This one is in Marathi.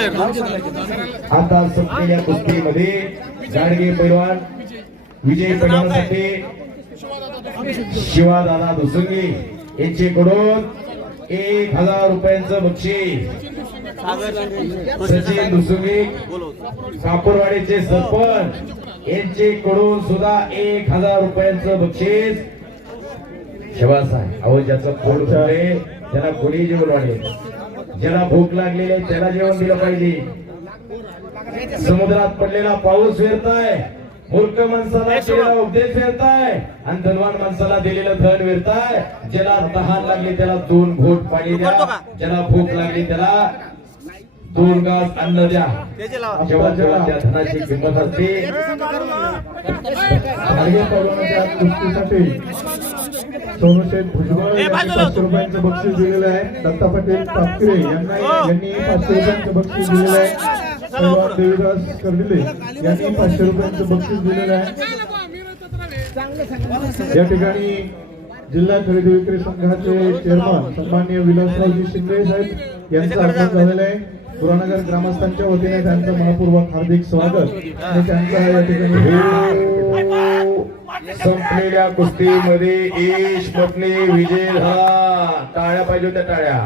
आता संपलेल्या कुस्तीमध्ये गाडगे पैलवान विजय पैलवानासाठी शिवादादा दुसंगी यांच्याकडून एक हजार रुपयांचं बक्षीस सचिन दुसुंगी कापूरवाडीचे सरपंच यांच्याकडून सुद्धा एक हजार रुपयांचं बक्षीस. शिवास आहे अहो ज्याचं पोट भरले त्याला कोणी जेवण वाढेल ज्याला भूक लागलेली आहे त्याला जेवण दिलं पाहिजे. समुद्रात पडलेला पाऊस वेरताय मूर्ख माणसाला केलेला उपदेश वेरताय आणि धनवान माणसाला दिलेलं धन वेरताय ज्याला तहान लागली त्याला दोन घोट पाणी द्या. ज्याला भूक लागली त्याला दोन गाव अन्न द्या. जेव्हा जेव्हा त्या धनाची किंमत असते सोनूशेठ भुजबळ यांनी पाचशे रुपयांचं बक्षीस दिलेलं आहे. दत्ता पाटील तापकिरे यांना यांनी पाचशे रुपयांचं बक्षीस दिलेलं आहे. पैलवान देवीदास कर्डिले यांनी पाचशे रुपयांचं बक्षीस दिलेलं आहे. या ठिकाणी जिल्हा खरेदी विक्री संघाचे चेअरमन सन्माननीय विलासरावजी शिंदे साहेब यांचं आगमन झालेलं आहे. गुरानगर ग्रामस्थांच्या वतीने त्यांचं मनपूर्वक हार्दिक स्वागत. आणि त्यांचा या ठिकाणी संपलेल्या कुस्तीमध्ये ईश पत्नी विजय हा टाळ्या पाहिजे होत्या टाळ्या.